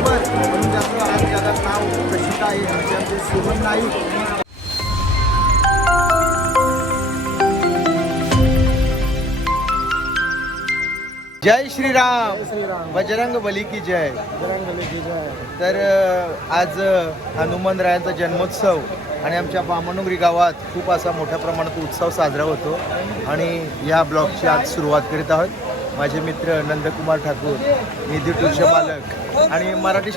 Number म्हणून त्याचं आज जगात नाव प्रसिद्ध आहे असे आमचे सोहम नाईक. जय श्रीराम. जय श्रीराम. बजरंग बली की जय. बजरंग बली की जय. तर आज हनुमंतरायांचा जन्मोत्सव आणि आमच्या बामणुंगरी गावात खूप असा मोठ्या प्रमाणात उत्सव साजरा होतो आणि या ब्लॉगची आज सुरुवात करीत आहोत. माझे मित्र नंदकुमार ठाकूर, निधी टूरचे मालक आणि मराठी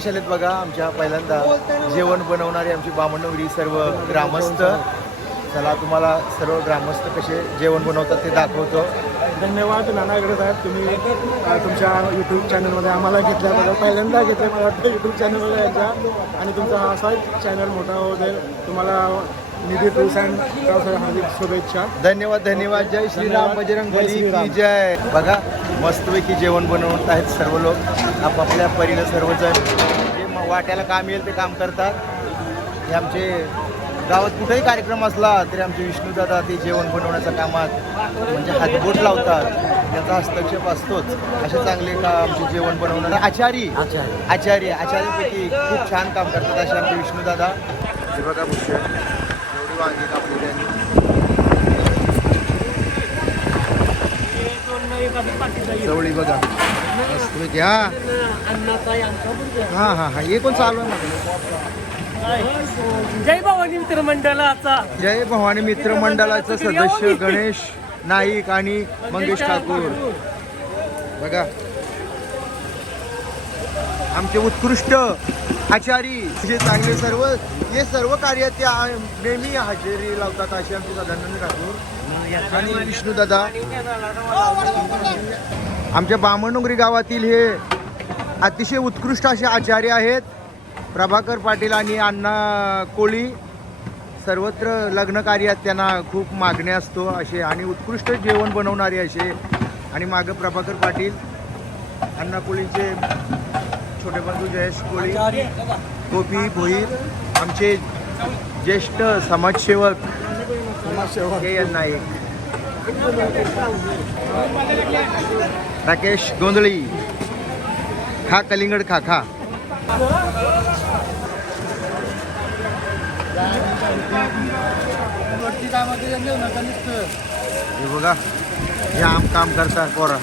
शाळेत बघा आमच्या पहिल्यांदा जेवण बनवणारे आमची बामणुंगरी सर्व ग्रामस्थ. चला तुम्हाला सर्व ग्रामस्थ कसे जेवण बनवतात ते दाखवतो. धन्यवाद नानागडे साहेब, तुम्ही तुमच्या यूट्यूब चॅनलमध्ये आम्हाला घेतल्याबद्दल. पहिल्यांदा घेतलं मला वाटतं यूट्यूब चॅनलमध्ये यायचा आणि तुमचा असा चॅनल मोठा होऊ दे. तुम्हाला निधी टूर्स अँड ट्रॅव्हल्स हार्दिक शुभेच्छा. धन्यवाद धन्यवाद. जय श्रीराम. बजरंग बली की जय. बघा मस्तपैकी जेवण बनवत आहेत सर्व लोक आपापल्या परीनं. सर्वजण जे वाट्याला काम येईल ते काम करतात. हे आमचे गावात कुठेही कार्यक्रम असला तरी आमचे विष्णूदादा ते जेवण बनवण्याच्या कामात म्हणजे हातबोट लावतात. त्याचा हस्तक्षेप असतोच. असे चांगले का आमचे जेवण बनवणारे आचार्यपैकी खूप छान काम करतात असे आमचे विष्णूदादा. हे बघा भूषण एवढी वांगी कापलेली आणि चवळी बघा मस्तपैकी. हां हां हां हे कोण चालू आहे? जय भवानी मित्र मंडळाचा जय भवानी मित्र मंडळाचा सदस्य गणेश नाईक आणि मंगेश ठाकूर. बघा आमचे उत्कृष्ट आचारी जे चांगले सर्व कार्यात ते नेहमी हजेरी लावतात असे आमचे सदानंद ठाकूर आणि विष्णूदादा. आमच्या बामणुंगरी गावातील हे अतिशय उत्कृष्ट असे आचार्य आहेत. प्रभाकर पाटील आणि अण्णा कोळी. सर्वत्र लग्न कार्यात त्यांना खूप मागणी असतो असे आणि उत्कृष्ट जेवण बनवणारे असे. आणि मागं प्रभाकर पाटील, अण्णा कोळीचे छोटे बंधू जयेश कोळी, गोपी भोईर, आमचे ज्येष्ठ समाजसेवक के एन नाईक, राकेश गोंधळी. खा कलिंगड खा खा. हे बघा हे आम काम करतात पोरा.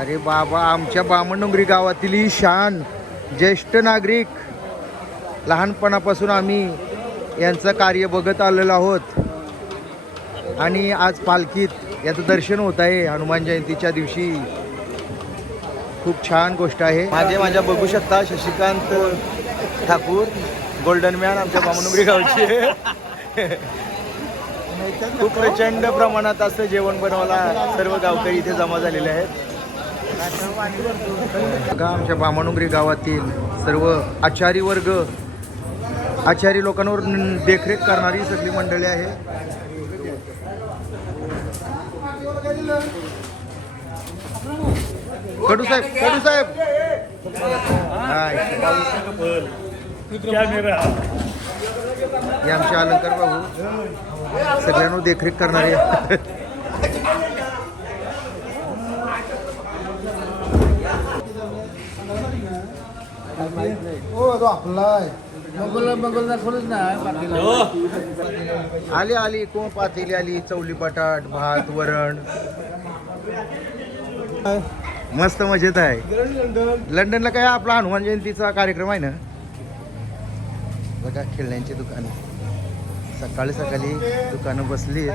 अरे बाबा आमच्या बामणुंगरी गावातील ही शान ज्येष्ठ नागरिक. लहानपणापासून आम्ही यांचं कार्य बघत आलेलो आहोत आणि आज पालखीत याचं दर्शन होत आहे हनुमान जयंतीच्या दिवशी. खूप छान गोष्ट आहे. माझ्या बघू शकता शशिकांत ठाकूर गोल्डन मॅन आमच्या बामणुंगरी गावचे. खूप प्रचंड प्रमाणात असं जेवण बनवायला सर्व गावकरी इथे जमा झालेले आहेत. आमच्या बामणुंगरी गावातील सर्व आचारी वर्ग, आचारी लोकांवर देखरेख करणारी सगळी मंडळी आहे. कडू साहेब हे आमचे अलंकार बाबू सगळ्यांवर देखरेख करणारे. आली कोण पातेली आली, चवली बटाट भात वरण. मस्त मजेत आहे. लंडनला काय आपला हनुमान जयंतीचा कार्यक्रम आहे ना. बघा खेळण्यांची दुकानं सकाळी दुकानं बसली.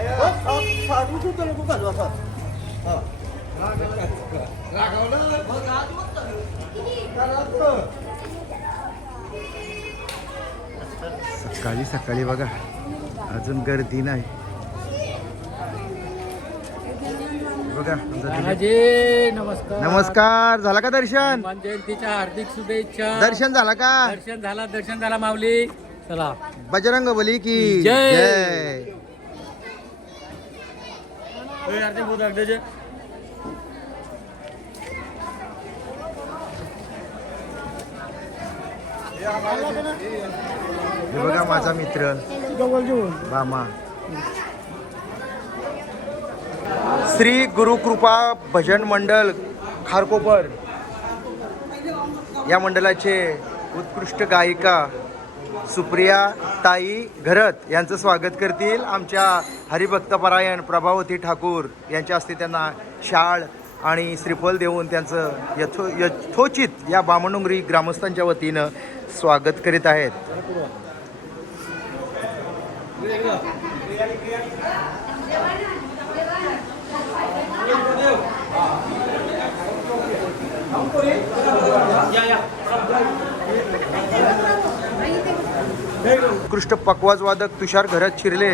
सकाळी बघा अजून गर्दी नाही. बघा नमस्कार. झाला का दर्शन? हनुमान जयंतीच्या हार्दिक शुभेच्छा. दर्शन झाला का? दर्शन झाला माऊली. चला बजरंग बली की जय. जय. हे बघा माझा मित्र बामा. श्री गुरुकृपा भजन मंडळ खारकोपर या मंडळाचे उत्कृष्ट गायिका सुप्रिया ताई घरत यांचं स्वागत करतील आमच्या हरिभक्तपरायण प्रभावती ठाकूर यांच्या हस्ते त्यांना शाळ आणि श्रीफल देऊन त्यांचं यथोचित या बामणडोंगरी ग्रामस्थांच्या वतीनं स्वागत करीत आहेत. उत्कृष्ट पकवाजवादक तुषार घरात शिरले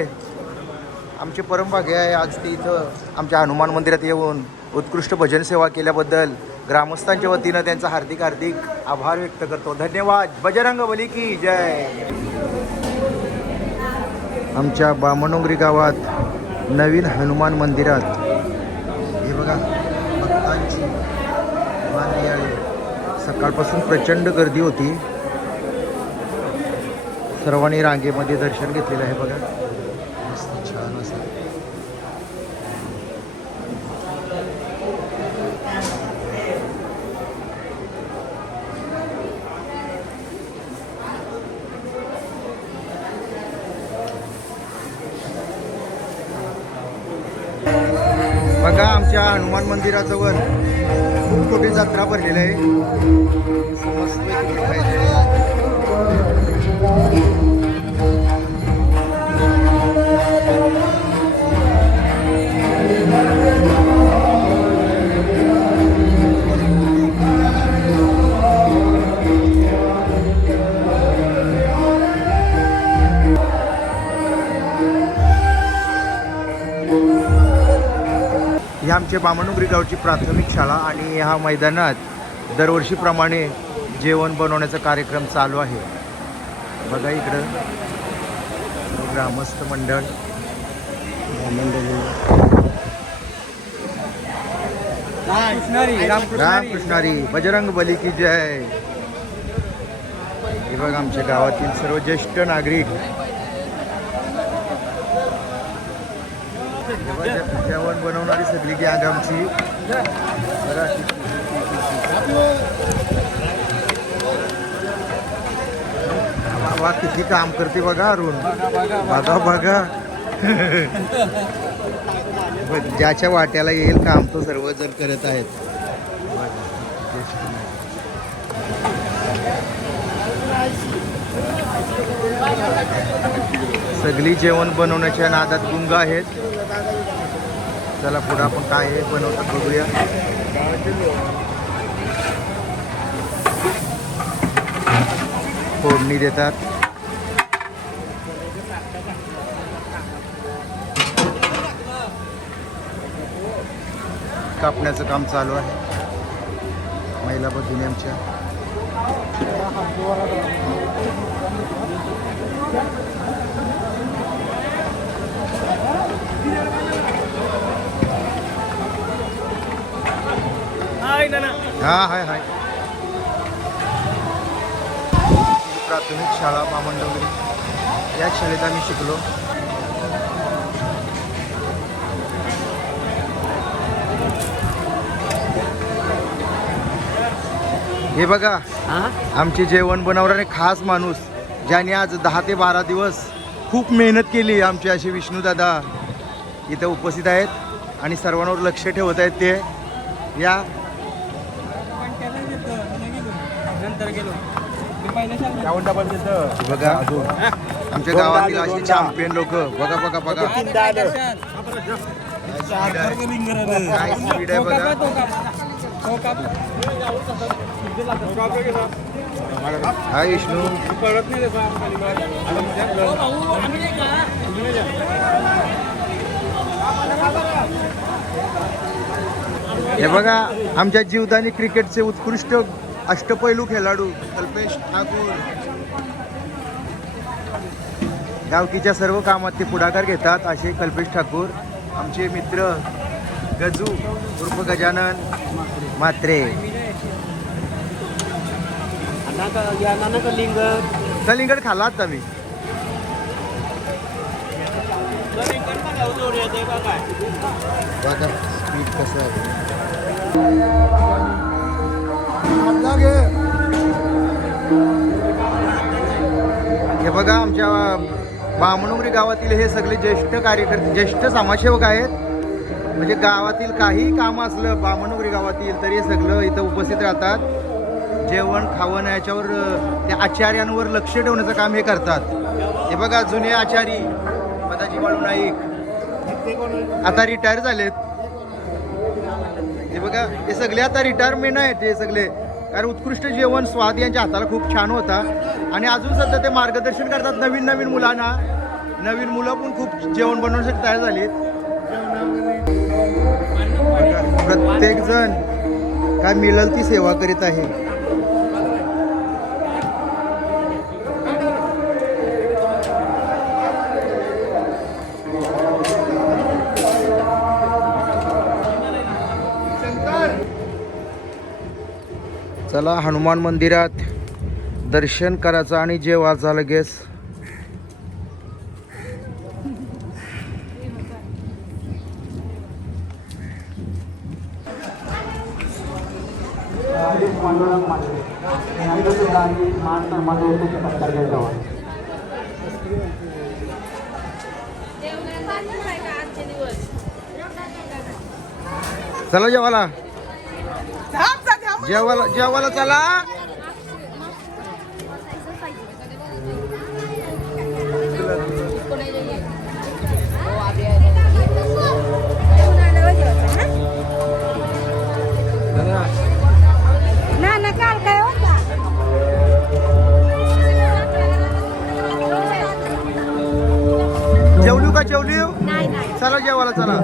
आमचे परमभाग्य आहे. आज ते इथं आमच्या हनुमान मंदिरात येऊन उत्कृष्ट भजन सेवा केल्याबद्दल ग्रामस्थांच्या वतीनं त्यांचा हार्दिक आभार व्यक्त करतो. धन्यवाद. बजरंग बली की जय. आमच्या बामणडोंगरी गावात नवीन हनुमान मंदिरात हे बघा भक्तांची मान यावी. सकाळपासून प्रचंड गर्दी होती. सर्वांनी रांगेमध्ये दर्शन घेतलेलं आहे बघा. मस्त छान असं बघा. आमच्या हनुमान मंदिराजवळ खूप मोठी जत्रा भरलेली आहे. मस्तपैकी मिठाई दिलेली आहे. ही आमचे बामणडोंगरी गावची प्राथमिक शाळा आणि ह्या मैदानात दरवर्षीप्रमाणे जेवण बनवण्याचा कार्यक्रम चालू आहे. बघा इकडं ग्रामस्थ मंडळ रामकृष्णारी बजरंग बली की जय. हे बघा आमच्या गावातील सर्व ज्येष्ठ नागरिक जेवण बनवणारी सगळी गँग आमची. बाबा किती काम करते बघा अरुण. बघा बघा ज्याच्या वाट्याला येईल काम तो सर्वजण करत आहेत. सगळी जेवण बनवण्याच्या नादात गुंग आहेत. चला पुढे आपण काय बनवतात बघूया. फोडणी देतात. कापण्याचं काम चालू आहे महिला भगिनी आमच्या. हाय हाय हाय. प्राथमिक शाळा बामणडोंगरी या शाळेत आम्ही शिकलो. हे बघा आमचे जेवण बनवणारे खास माणूस ज्याने आज 10 ते 12 दिवस खूप मेहनत केली. आमचे असे विष्णूदादा इथं उपस्थित आहेत आणि सर्वांवर लक्ष ठेवत आहेत. ते या बघा आमच्या गावातील असे चॅम्पियन लोक. बघा बघा बघा काय स्पीड आहे बघा. हाय विष्णू. हे बघा आमच्या जीवदानी क्रिकेटचे उत्कृष्ट अष्टपैलू खेळाडू कल्पेश ठाकूर. गावकीच्या सर्व कामात ते पुढाकार घेतात असे कल्पेश ठाकूर. आमचे मित्र गजू उर्फ गजानन म्हात्रे. कलिंगड खाल्ला आता मी. बघा स्पीड कसं आहे. बघा आमच्या बामणुंगरी गावातील हे सगळे ज्येष्ठ कार्यकर्ते, ज्येष्ठ समाजसेवक आहेत. म्हणजे गावातील काही काम असलं बामणुंगरी गावातील तरी हे सगळं इथं उपस्थित राहतात. जेवण खावण याच्यावर त्या आचार्यांवर लक्ष ठेवण्याचं काम हे करतात. हे बघा जुने आचारी पदाजी बाळू नाईक आता रिटायर झालेत. हे बघा हे सगळे आता रिटायरमेंट आहेत हे सगळे, कारण उत्कृष्ट जेवण स्वाद यांच्या हाताला खूप छान होता. आणि अजून सध्या ते मार्गदर्शन करतात नवीन नवीन मुलांना. नवीन मुलं पण खूप जेवण बनवण्यासाठी तयार झालीत. प्रत्येक जण काय मिळेल ती सेवा करीत आहे. चला हनुमान मंदिरात दर्शन करायचं आणि जेवायचा लगेच. चला जेवायला जेवायला जेवायला चला. जेवलू का जेवली? चला जेवायला चला.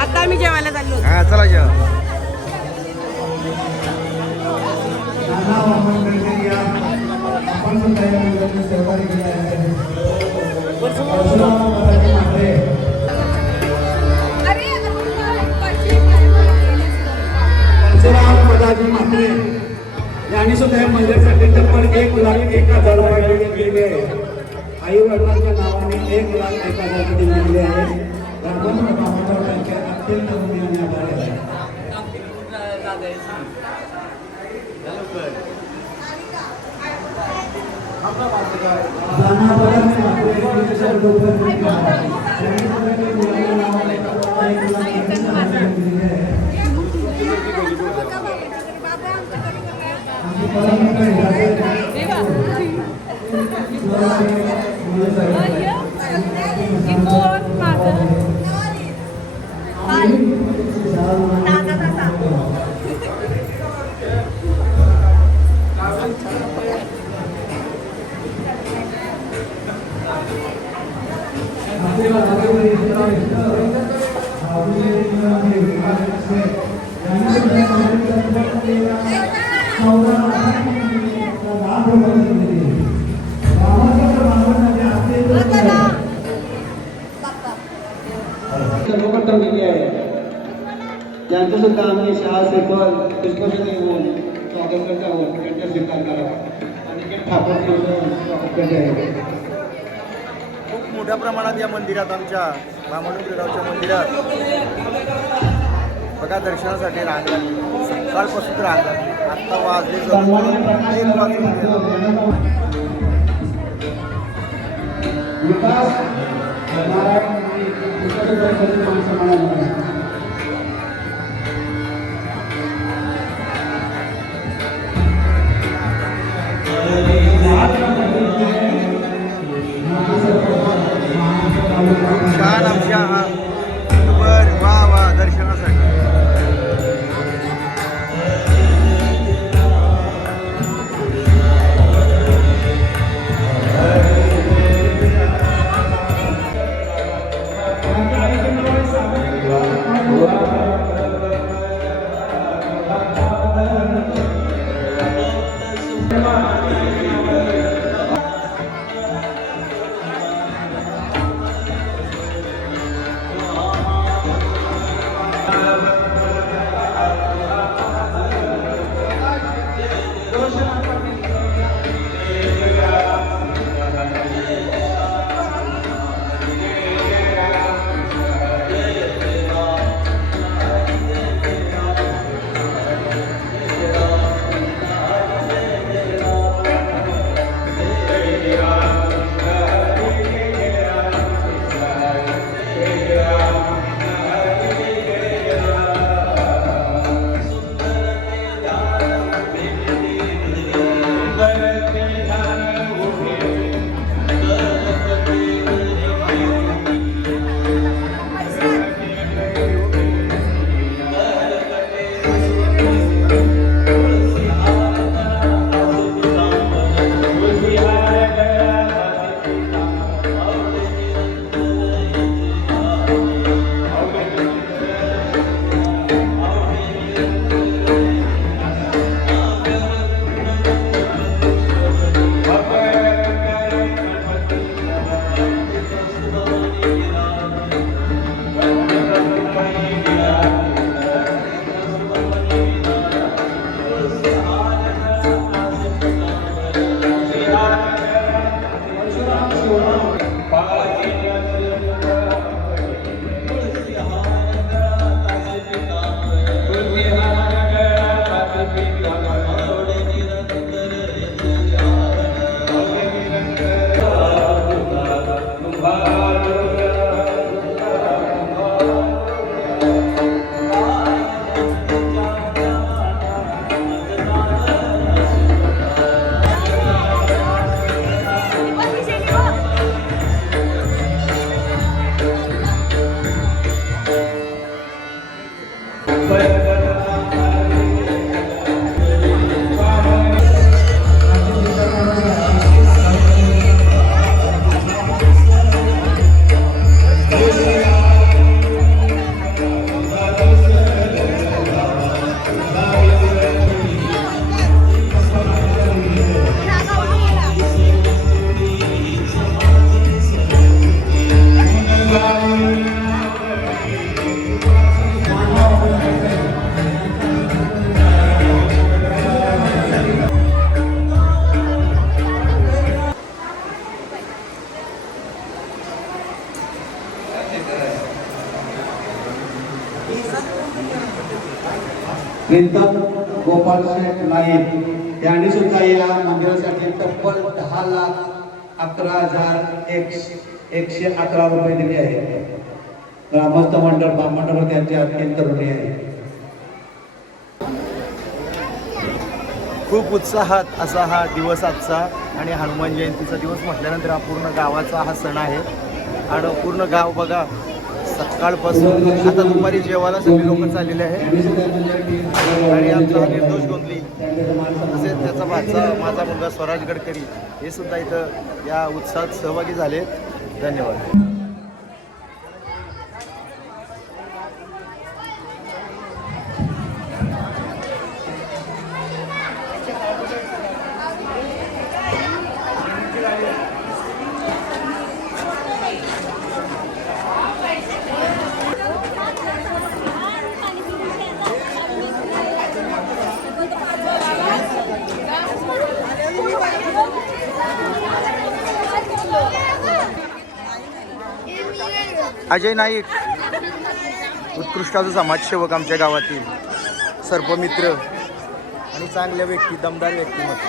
आता आम्ही जेवायला चाललो. हा चला जेवा. पदाजी म्हात्रे यांनी सुद्धा या मंदिरासाठी तब्बल 1,01,000 रुपये दिलेले आहे. आई वडिलांच्या नावाने 1,01,000 रुपये दिलेले आहे. अत्यंत आभारी आहे. त्यांचं सुद्धा आम्ही शाळा श्रीफळ पुष्पशती होऊन स्वागत करत आहोत. त्यांचा स्वीकार करावा आणि ठाकूर स्वागत करते आहे. खूप मोठ्या प्रमाणात या मंदिरात आमच्या बामणुंगरी गावच्या मंदिरात बघा दर्शनासाठी रांगा सकाळपासून रांगा. आत्ता वाजले छान आमच्या वा वा दर्शनासाठी. प्रीतम गोपाल शेठ नाईक यांनी सुद्धा या मंदिरासाठी तब्बल 10,11,111 रुपये दिले आहेत. ग्रामस्थ मंडळ महामंडळ त्यांचे अत्यंत ऋणी आहे. खूप उत्साहात असा हा दिवस आजचा आणि हनुमान जयंतीचा दिवस म्हटल्यानंतर हा पूर्ण गावाचा हा सण आहे आणि पूर्ण गाव बघा सकाळपासून आता दुपारी जेवायला सगळी लोक चाललेले आहेत आणि आमचा हा निर्दोष गोंधळी तसेच त्याचा भाचा माझा मुलगा स्वराज गडकरी हे सुद्धा इथं या उत्सवात सहभागी झाले. धन्यवाद. अजय नाईक उत्कृष्टाचा समाजसेवक आमच्या गावातील सर्पमित्र आणि चांगल्या व्यक्ती दमदार व्यक्तिमत्व.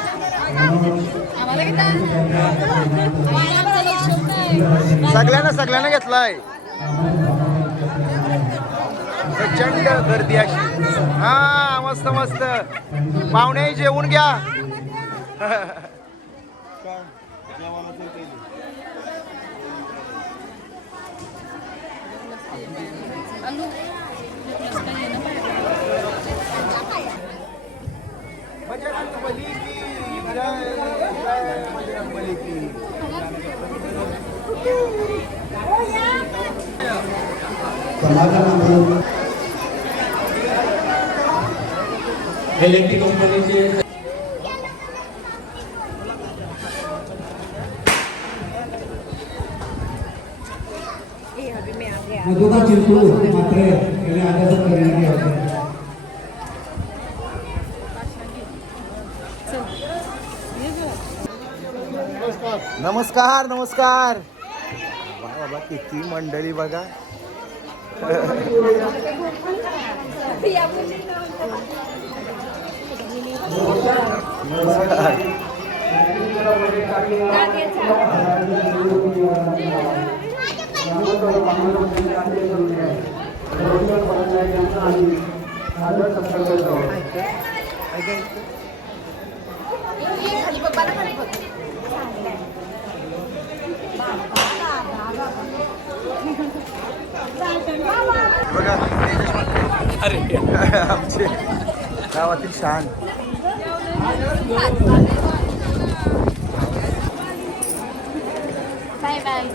सगळ्यांना घेतलाय. प्रचंड गर्दी अशी. हा मस्त मस्त पाहुणे जेवून घ्या. इलेक्ट्रिक कंपनीचे मधुका चिंतू मात्र याने आदर्श करण्यात यावे. नमस्कार नमस्कार. वा बाबा किती मंडळी बघा. बघा आमचे गावातील शान.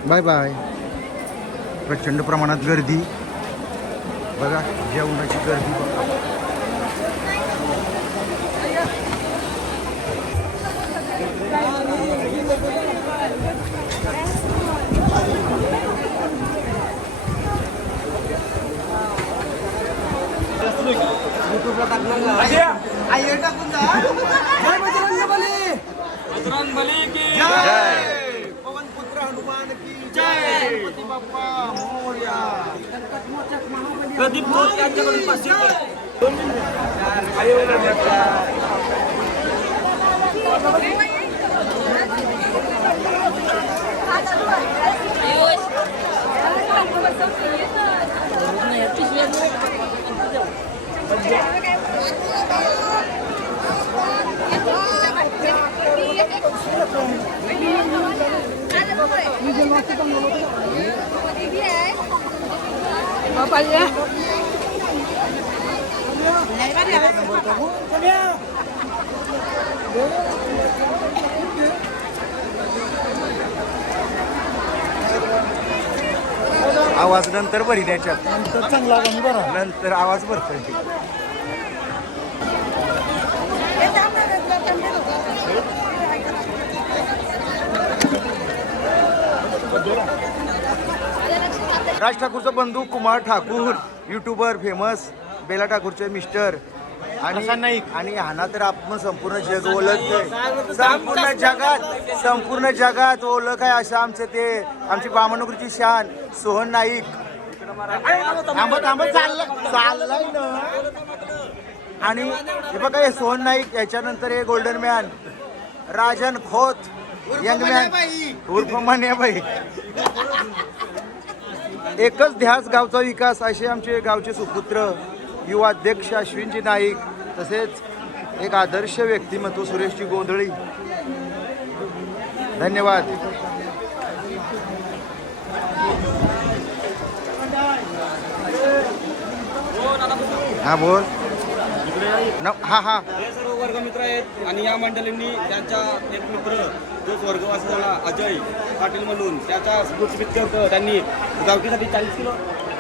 Bye bye. प्रचंड प्रमाणात गर्दी बघा. जेवणाची गर्दी बघा. पवन पुत्र हनुमान की जय. गणपती बाप्पा मोरया. प्रदीप खोत यांच्याकडून 500. आवाज नंतर बरी त्याच्यात चांगला नंतर आवाज भरतोय. राज ठाकूरचा बंधू कुमार ठाकूर युट्यूबर फेमस बेला ठाकूरचे मिस्टर आणि हाना तर आपण संपूर्ण जग ओळखतोय. संपूर्ण जगात ओळख आहे असं आमचं ते आमची बामणनगरची शान सोहन नाईक. थांबत चाललाय ना. आणि हे बघा हे सोहन नाईक, याच्यानंतर हे golden man Rajan Khot, young man उर्फ मन्याबाई. एकच ध्यास गावचा विकास असे आमचे गावचे सुपुत्र युवा अध्यक्ष अश्विनजी नाईक, तसेच एक आदर्श व्यक्तिमत्व सुरेशजी गोंधळी. धन्यवाद. हा बोल. हा हा हे सर्व वर्गमित्र आहेत आणि या मंडळींनी त्यांच्या एक मित्र जो स्वर्गवासी झाला अजय पाटील म्हणून त्याच्या स्मृतिप्रीत्यर्थ त्यांनी गावकीसाठी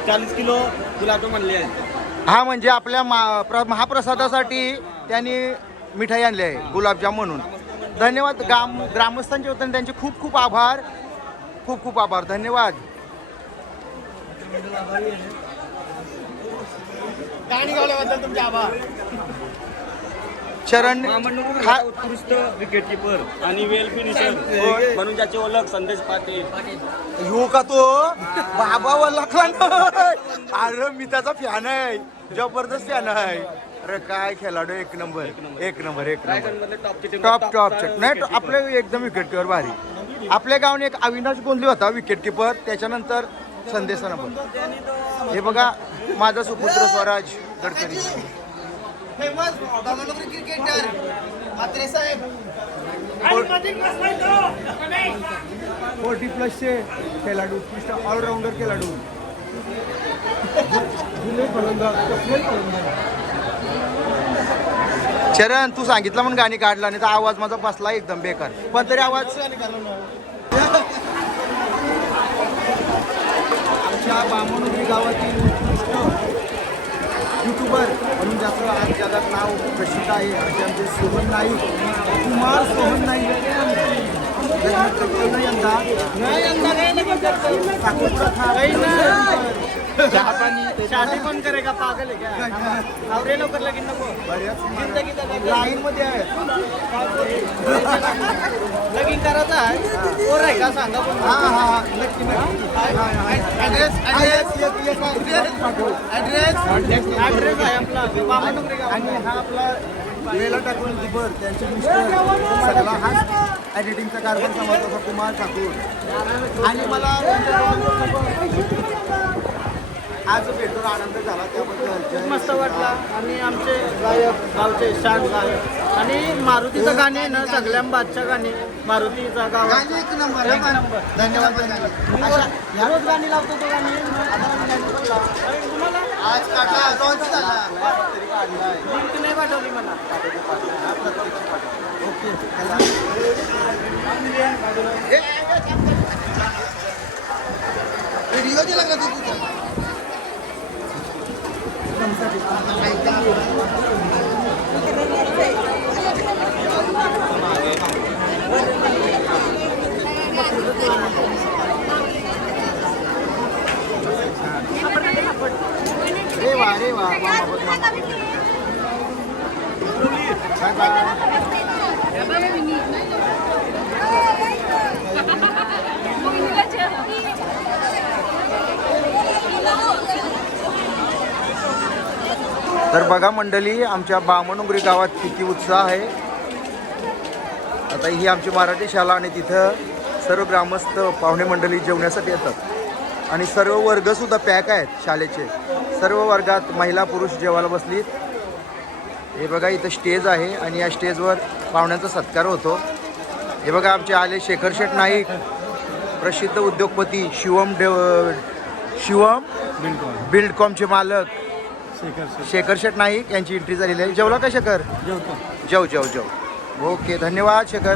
40 किलो गुलाब आणले आहेत. हा म्हणजे आपल्या महाप्रसादासाठी त्यांनी मिठाई आणली आहे गुलाबजाम म्हणून. धन्यवाद. ग्रामस्थांच्या वतीने त्यांचे खूप खूप आभार, खूप खूप आभार. धन्यवाद. गाणी गावल्याबद्दल तुमचे आभार. शरण हा उत्कृष्ट विकेट किपर आणि वेल फिनिशर म्हणून ज्याची ओळख संदेश पाटील. हो का तो बाबा वल्लाखला ना. अरे मी त्याचा फॅन आहे, जबरदस्त फॅन आहे. अरे काय खेळाडू, एक नंबर एक नंबर एक नंबर. टॉप नाही आपल्या एकदम विकेट किपर भारी. आपल्या गावाने एक अविनाश गोंधळे होता विकेट किपर, त्याच्यानंतर संदेशा नंबर. हे बघा माझा सुपुत्र स्वराज गडकरी. फेमस क्रिकेटर म्हात्रे साहेब. 40+ चे खेळाडू, उत्कृष्ट ऑलराऊंडर खेळाडू. चरण तू सांगितलं म्हणून गाणी काढला, नाही तर आवाज माझा बसला एकदम बेकार, पण तरी आवाज. आमच्या बामणोली गावातील उत्कृष्ट युट्यूबर म्हणून ज्याचं आज जगात नाव प्रसिद्ध आहे असे आमचे सोहन नाईक, कुमार सोहन नाईक. शादी पण करेगा पागल आहे क्या? आवरे लवकर लगीन नको. लाईन मध्ये आहे. लगीन करायचं आहे पोर आहे का सांगा पण. हा हा हा नक्की नक्की. ऍड्रेस आहे आपला बामणोली गाव. आणि हा आपला वेळेला टाकून दिबर त्यांचे मिस्टर सगळा हा एडिटिंगचा कारभार सांभाळतो कुमार ठाकूर. आणि मला आज भेटून आनंद झाला, त्याबद्दल खूप मस्त वाटला. आणि आमचे गायक गावचे शान गायक आणि मारुतीचं गाणे आहे ना सगळ्यां बादच्या गाणे मारुतीचा गाव एक नंबर. धन्यवाद. रोज गाणी लावतो तो गाणी. तुम्हाला आज काढला लॉन्च झाला तरी काढलाय. लिंक नाही पाठवली मला. ओके. व्हिडिओ दिला का तुझा? रे वा बाय बाय. तर बघा मंडळी, आमच्या बामणोंगरी गावात किती उत्साह आहे. आता ही आमची मराठी शाळा आणि तिथं सर्व ग्रामस्थ पाहुणे मंडळी जेवण्यासाठी येतात आणि सर्व वर्गसुद्धा पॅक आहेत शाळेचे. सर्व वर्गात महिला पुरुष जेवायला बसलीत. हे बघा इथं स्टेज आहे आणि या स्टेजवर पाहुण्यांचा सत्कार होतो. हे बघा आमचे आले शेखर शेठ नाईक, प्रसिद्ध उद्योगपती शिवम बिल्डकॉमचे मालक शेखर शेठ नाईक यांची एंट्री झालेली आहे. जेवला का शेखर? जेव. ओके धन्यवाद शेखर.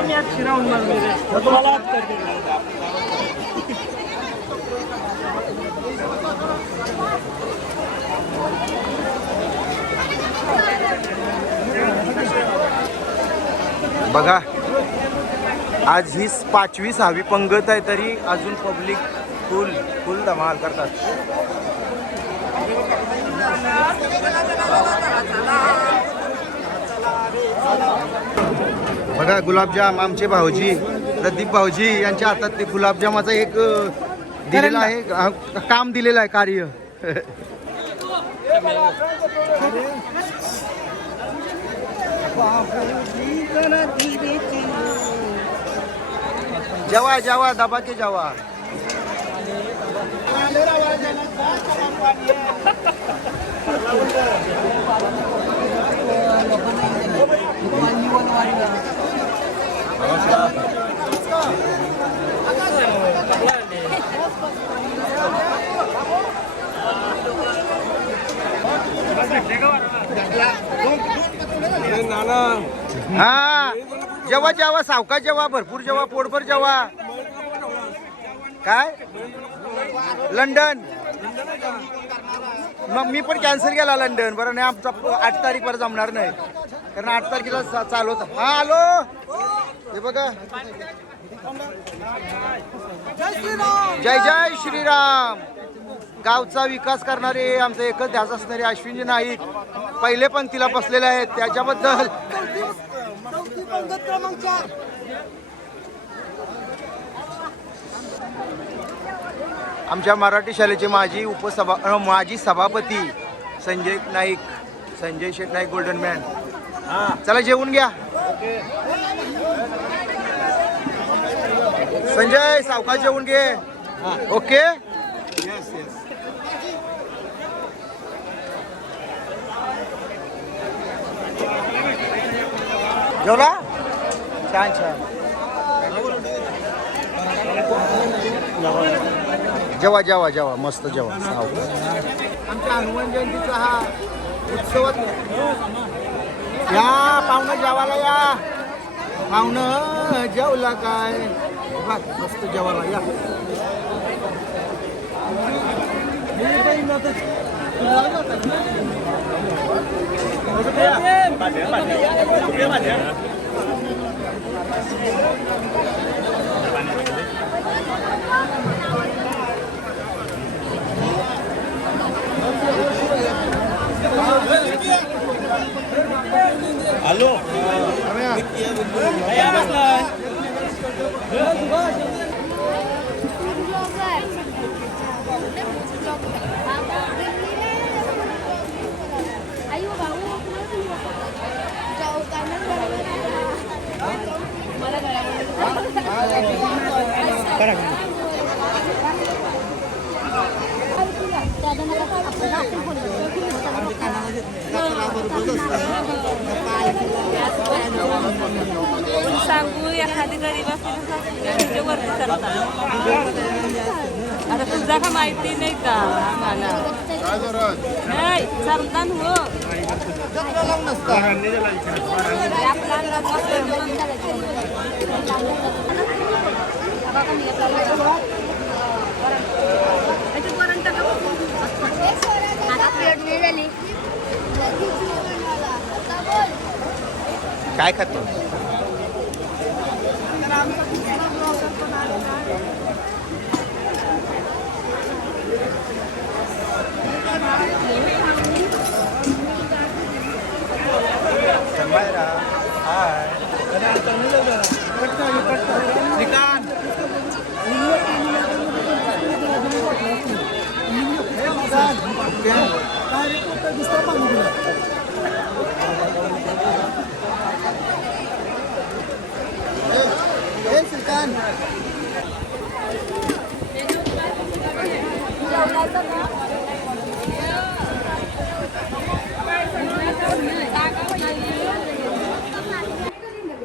मी आज शिरावून मला बघा आज ही 5वी 6वी पंगत आहे तरी अजून पब्लिक फुल फुल धमाल करतात. बघा गुलाबजाम आमचे भाऊजी प्रदीप भाऊजी यांच्या हातात ते गुलाबजामाचं एक दिलेलं आहे काम दिलेलं आहे कार्य. जेवा जेवा दबा के जेवा. हा जेव्हा जेव्हा सावकाश जेव्हा भरपूर जेव्हा पोटभर जेव्हा. काय लंडन मग मी पण कॅन्सल केला लंडन. बरं नाही आमचा 8 तारीख पर्यंत जमणार नाही कारण 8 तारखेला चालू होतं. हा आलो हे बघा. जय जय श्रीराम. गावचा विकास करणारे आमचा एकच ध्यास असणारे अश्विनजी नाईक पहिले पंक्तीला बसलेले आहेत त्याच्याबद्दल. आमच्या मराठी शाळेचे माजी सभापती संजय शेठ नाईक गोल्डन मॅन. चला जेवून घ्या. संजय सावकाश जेवून घे. ओके जेवला छान छान. जेवा जेवा जेवा मस्त जेवा. आमच्या हनुमान जयंतीचा हा उत्सवात या पाहुणं जेवायला या. पाहुणं जेवला काय मस्त जेवायला या. हॅलो सांगू एखादी गरीब असते वरती करतात. आता तुझा का माहिती नाही का आम्हाला नाही सरदान हो काय खातो.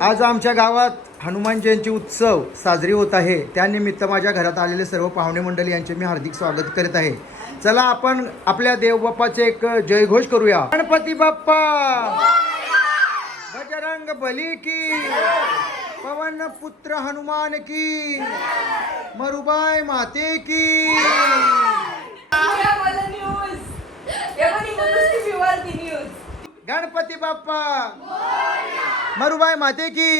आज आमच्या गावात हनुमान जयंती उत्सव साजरी होत आहे. त्यानिमित्त माझ्या घरात आलेले सर्व पाहुणे मंडळी यांचे मी हार्दिक स्वागत करीत आहे. चला आपण आपल्या देवबाप्पाचे एक जयघोष करूया. गणपती बाप्पा बजरंग बली की, पवन पुत्र हनुमान की, मरुबाई माते की. गणपती बाप्पा मरुबाई माते की